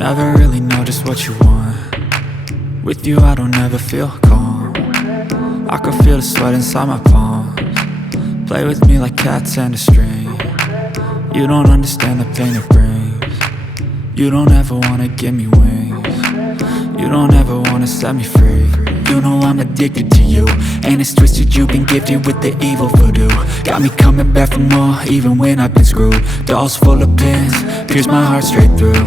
Never really know just what you want. With you I don't ever feel calm. I can feel the sweat inside my palms. Play with me like cats and a string. You don't understand the pain it brings. You don't ever wanna give me wings. You don't ever wanna set me free. You know I'm addicted to you, and it's twisted, you've been gifted with the evil voodoo. Got me coming back for more, even when I've been screwed. Dolls full of pins, pierce my heart straight through.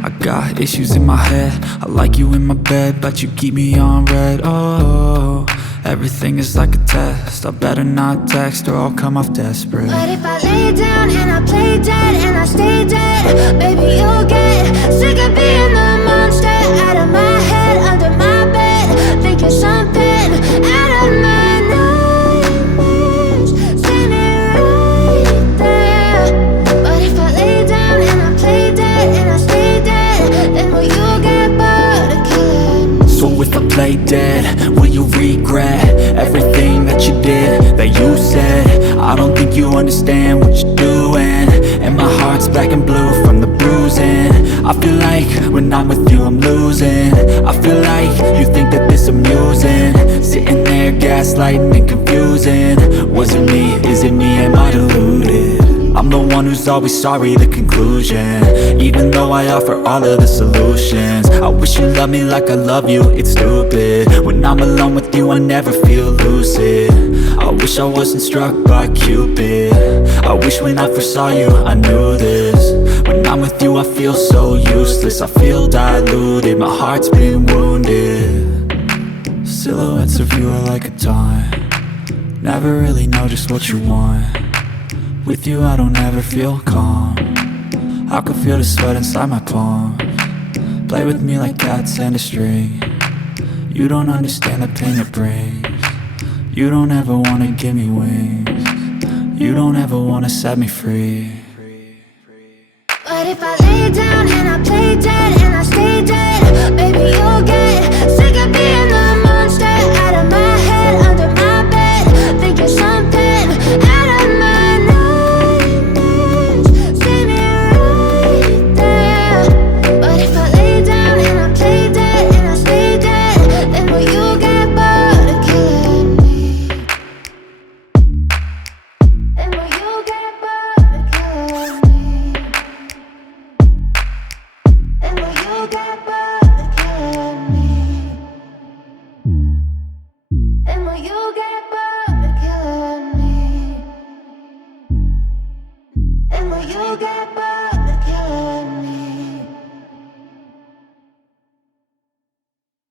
I got issues in my head, I like you in my bed, but you keep me on red. Oh, everything is like a test, I better not text or I'll come off desperate. But if I lay down and I play dead and I stay dead, baby you'll get sick of being the monster out of my head, under my bed, thinking something out of my nightmares, standing right there. But if I lay down and I play dead and I stay dead, then will you get bored of killing? So if I play dead, will you regret everything that you did, that you said? I don't think you understand what you're doing, and my heart's black and blue from the bruising. I feel like when I'm with you I'm losing. I feel like you think that this amusing, sitting there gaslighting and confusing. Was it me? Is it me? Am I deluded? I'm the one who's always sorry, the conclusion, even though I offer all of the solutions. I wish you loved me like I love you, it's stupid. When I'm alone with you I never feel lucid. I wish I wasn't struck by Cupid. I wish when I first saw you I knew this. When I'm with you I feel so useless, I feel diluted, my heart's been wounded. Silhouettes of you are like a taunt. Never really know just what you want. With you I don't ever feel calm. I can feel the sweat inside my palms. Play with me like cats and a string. You don't understand the pain it brings. You don't ever wanna give me wings. You don't ever wanna set me free. But if I lay